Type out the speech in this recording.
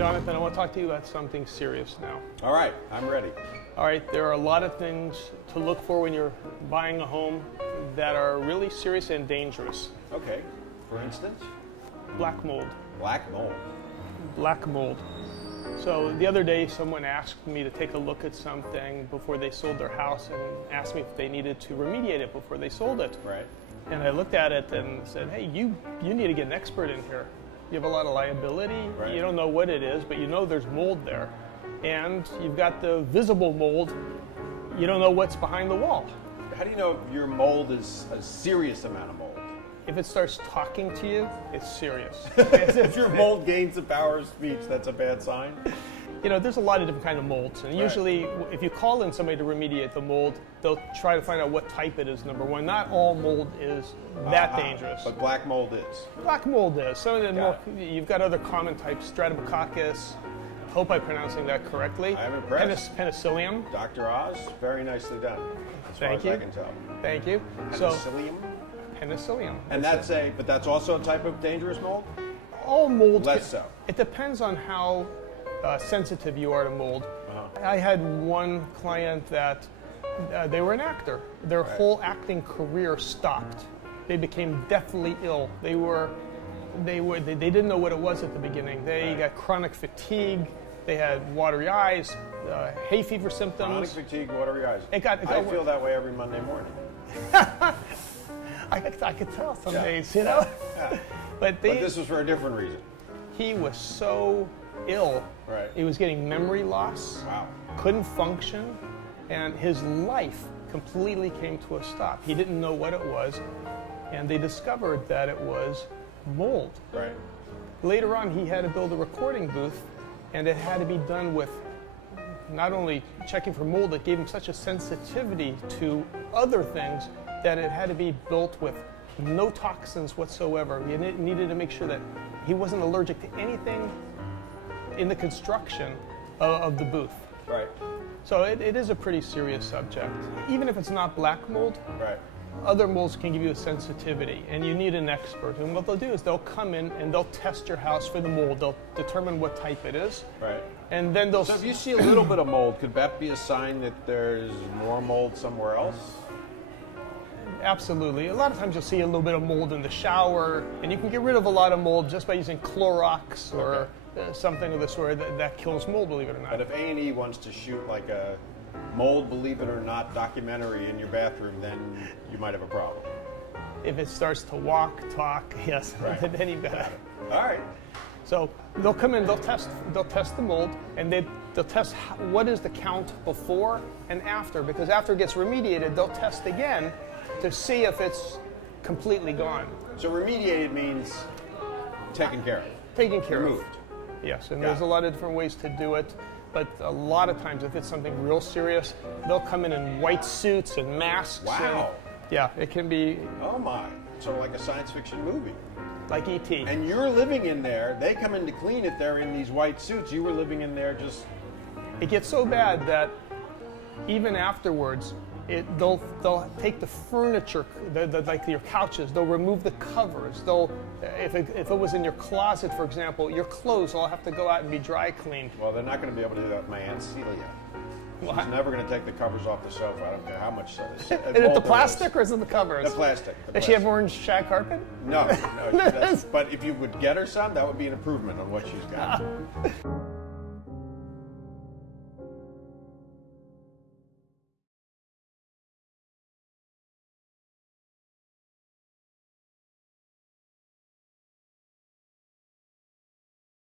Jonathan, I want to talk to you about something serious now. All right, I'm ready. All right, there are a lot of things to look for when you're buying a home that are really serious and dangerous. Okay, for instance? Black mold. Black mold. Black mold. So the other day someone asked me to take a look at something before they sold their house and asked me if they needed to remediate it before they sold it. Right. And I looked at it and said, hey, you need to get an expert in here. You have a lot of liability. Right. You don't know what it is, but you know there's mold there. And you've got the visible mold. You don't know what's behind the wall. How do you know if your mold is a serious amount of mold? If it starts talking to you, it's serious. If your mold gains the power of speech, that's a bad sign? You know, there's a lot of different kinds of molds. And usually, if you call in somebody to remediate the mold, they'll try to find out what type it is, number one. Not all mold is that dangerous. But black mold is? Black mold is. Some of the more, you've got other common types, streptococcus. Hope I'm pronouncing that correctly. I'm impressed. Penicillium. Dr. Oz, very nicely done, as far as I can tell. Thank you. Penicillium? Penicillium. And but that's also a type of dangerous mold? All molds. Less so. It depends on how sensitive you are to mold. I had one client that they were an actor. Their whole acting career stopped. They became deathly ill. They didn't know what it was at the beginning. They got chronic fatigue. They had watery eyes, hay fever symptoms. Chronic fatigue, watery eyes. I feel that way every Monday morning. I could tell some days, you know. Yeah. But this was for a different reason. He was so ill. Right. He was getting memory loss. Wow. Couldn't function, and his life completely came to a stop. He didn't know what it was, and they discovered that it was mold. Right. Later on, he had to build a recording booth, and it had to be done with not only checking for mold, it gave him such a sensitivity to other things that it had to be built with no toxins whatsoever. You needed to make sure that he wasn't allergic to anything in the construction of the booth. Right. So it is a pretty serious subject. Even if it's not black mold, right, other molds can give you a sensitivity, and you need an expert. And what they'll do is they'll come in and they'll test your house for the mold. They'll determine what type it is. Right. And then they'll... So if you see a little bit of mold, could that be a sign that there's more mold somewhere else? Absolutely. A lot of times you'll see a little bit of mold in the shower, and you can get rid of a lot of mold just by using Clorox or something of the sort that kills mold, believe it or not. But if A&E wants to shoot like a mold, believe it or not, documentary in your bathroom, then you might have a problem. If it starts to walk, talk, yes, then you've got it. All right. So they'll come in, they'll test the mold, and they'll test what is the count before and after, because after it gets remediated, they'll test again to see if it's completely gone. So remediated means taken care of. Taken care Removed. of. Yes, and there's a lot of different ways to do it, but a lot of times if it's something real serious, they'll come in white suits and masks. Wow. Yeah, it can be... Oh my, sort of like a science fiction movie. Like E.T. And you're living in there, they come in to clean it, they're in these white suits, you were living in there just... It gets so bad that even afterwards, they'll take the furniture, like your couches, they'll remove the covers. If it was in your closet, for example, your clothes all have to go out and be dry cleaned. Well, they're not going to be able to do that with my Aunt Celia. She's never going to take the covers off the sofa. I don't care how much. Is it the plastic or is it the covers? The plastic. Does she have orange shag carpet? No. But if you would get her some, that would be an improvement on what she's got.